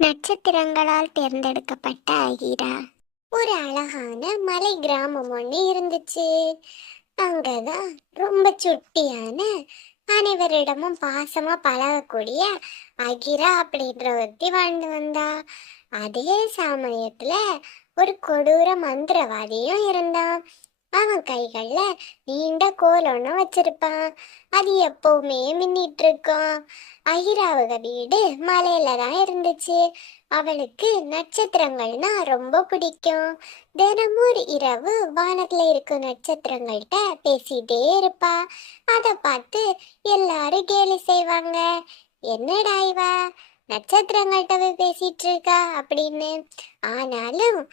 நட்சத்திரங்களால் தேர்ந்தெடுக்கப்பட்ட அகிரா. ஒரு அழகான மலை கிராமம் ஒன்று இருந்துச்சு. அங்கதான் ரொம்ப சுட்டியான அனைவரிடமும் பாசமா பழகக்கூடிய அகிரா அப்படின்ற ஒருத்தி வாழ்ந்து வந்தா. அதே சமயத்துல ஒரு கொடூர மந்திரவாதியும் இருந்தான். அவன் கைகள்ல நீண்ட கோல் ஒன்று வச்சிருப்பான். அது எப்பவுமே மின்னிட்டு இருக்கும் அகிராவுக வீடு மலையில தான் இருந்துச்சு. அவளுக்கு நட்சத்திரங்கள்னா ரொம்ப பிடிக்கும். தினமும் இரவு வானத்துல இருக்கும் நட்சத்திரங்கள்கிட்ட பேசிட்டே இருப்பா. அதை பார்த்து எல்லாரும் கேலி செய்வாங்க. என்னடா இவ? நட்சத்திரங்கள்கிட்ட போய் பேசிட்டு இருக்கா? அப்படின்னு. ஆனாலும்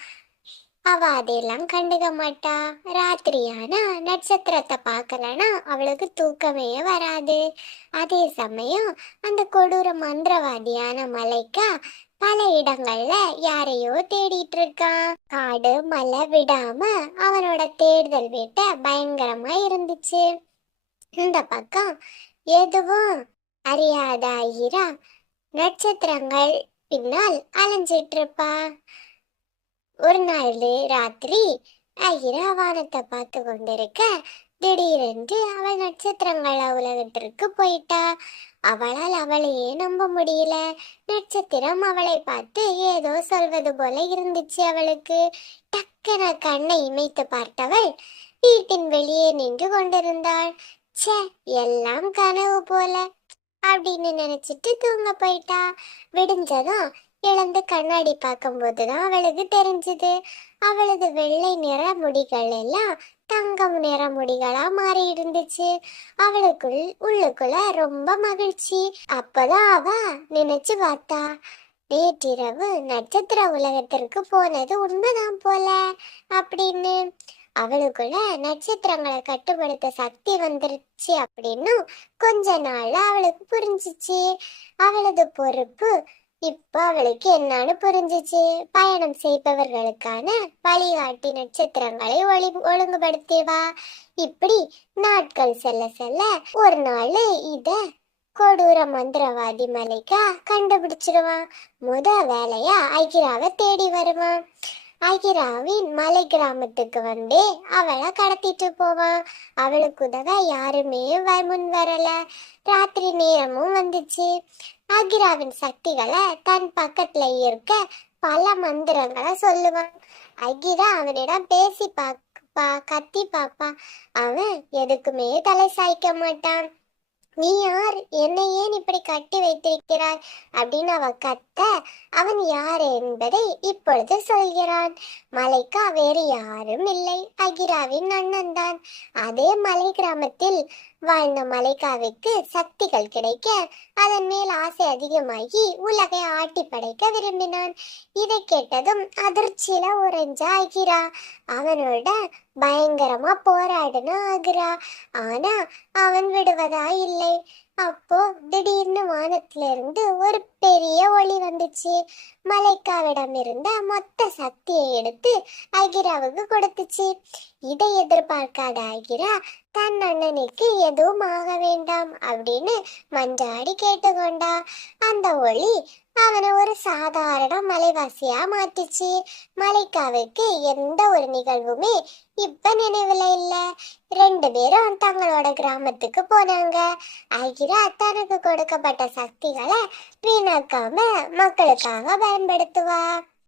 அவ அதெல்லாம் கண்டுக்க மாட்டா. ராத்திரியானா நட்சத்திரத்தை பார்க்கலனா அவளுக்கு தூக்கமே வராது. அதே சமயம் அந்த கொடூர மந்திரவாதியான மலைக்கா பல இடங்கள்ல யாரையோ தேடிட்டு இருக்கான் காடு மலை விடாம அவனோட தேடுதல் வேட்டை பயங்கரமா இருந்துச்சு. இந்த பக்கம் எதுவும் அறியாத ஐயரா நட்சத்திரங்கள் பின்னால் அலைஞ்சிட்டு இருப்பா ஒரு நாள் ராத்திரி ஐயரா வானத்தை பார்த்து கொண்டிருக்க திடீரென்று அவள் நட்சத்திரங்கள உலகத்திற்கு போயிட்டா. அவளால் அவளையே நம்ப முடியல. நட்சத்திரம் அவளை பார்த்து ஏதோ சொல்வது போல இருந்துச்சு அவளுக்கு. டக்கென கண்ணை இமைத்து பார்த்தவள் வீட்டின் வெளியே நின்று கொண்டிருந்தாள். ச்சே எல்லாம் கனவு போல அப்படின்னு நினைச்சிட்டு தூங்க போயிட்டா. விடிஞ்சதும் இழந்து கண்ணாடி பார்க்கும்போது தான் அவளுக்கு தெரிஞ்சது. அவளது வெள்ளை நிற முடிகள் எல்லாம் தங்கம் நிற முடிகளா மாறி இருந்துச்சு. அவளுக்குள் உள்ளுக்குள்ள ரொம்ப மகிழ்ச்சி. அப்பதான் அவ நினைச்சு பார்த்தா நேற்றிரவு நட்சத்திர உலகத்திற்கு போனது உண்மைதான் போல அப்படின்னு. அவளுக்குள்ள நட்சத்திரங்களை கட்டுப்படுத்த சக்தி வந்துருச்சு அப்படின்னு கொஞ்ச நாள் அவளுக்கு புரிஞ்சிச்சு. அவளது பொறுப்பு இப்ப அவளுக்கு என்னன்னு புரிஞ்சிச்சு. பயணம் செய்பவர்களுக்கான வழிகாட்டி நட்சத்திரங்களை ஒளி ஒழுங்குபடுத்திவா இப்படி நாட்கள் செல்ல செல்ல ஒரு நாள் இத கொடூர மந்திரவாதி மலைக்கா கண்டுபிடிச்சிருவான் முத வேலையா ஐகிராவை தேடி வருவான் அகிராவின் மலை கிராமத்துக்கு வந்து அவளை கடத்திட்டு போவான். அவளுக்கு உதவ யாருமே வ- முன் வரல. ராத்திரி நேரமும் வந்துச்சு. அகிராவின் சக்திகளை தன் பக்கத்துல இருக்க பல மந்திரங்களை சொல்லுவான். அகிரா அவனிடம் பேசி பாப்பா கத்தி பாப்பா. அவன் எதுக்குமே தலை சாய்க்க மாட்டான். நீ யார்? என்னை ஏன் இப்படி கட்டி வைத்திருக்கிறாய்? அப்படின்னு அவ கத்த அவன் யார் என்பதை இப்பொழுது சொல்கிறான். மலைக்கா வேறு யாரும் இல்லை. அகிராவின் அண்ணன் தான் அதே மலை கிராமத்தில் வாழ்ந்த மலைக்காவிற்கு சக்திகள் கிடைக்க அதன் மேல் ஆசை அதிகமாகி உலகை ஆட்டி படைக்க விரும்பினான். இதை கேட்டதும் அதிர்ச்சியில உறைஞ்ச அகிரா அவனோட பயங்கரமா போராடினா ஆகிறா. ஆனா அவன் விடுவதா இல்லை. அப்போ திடீர்னு வானத்துல இருந்து ஒரு பெரிய ஒளி வந்துச்சு. மலைக்காவிடம் இருந்த மொத்த சக்தியை எடுத்து அகிராவுக்கு கொடுத்துச்சு. இதை எதிர்பார்க்காத அகிரா தன் அண்ணனுக்கு எதுவும் ஆக வேண்டாம் அப்படின்னு மஞ்சாடி கேட்டுக்கொண்டா. அந்த ஒளி அவனை ஒரு சாதாரண மலைவாசியா மாத்துச்சு மலைக்காவுக்கு எந்த ஒரு நிகழ்வுமே இப்ப நினைவுல இல்ல. ரெண்டு பேரும் தங்களோட கிராமத்துக்கு போனாங்க. அகிரா தனக்கு கொடுக்கப்பட்ட சக்திகளை வீணாக்காம மக்களுக்காக பயன்படுத்துவா.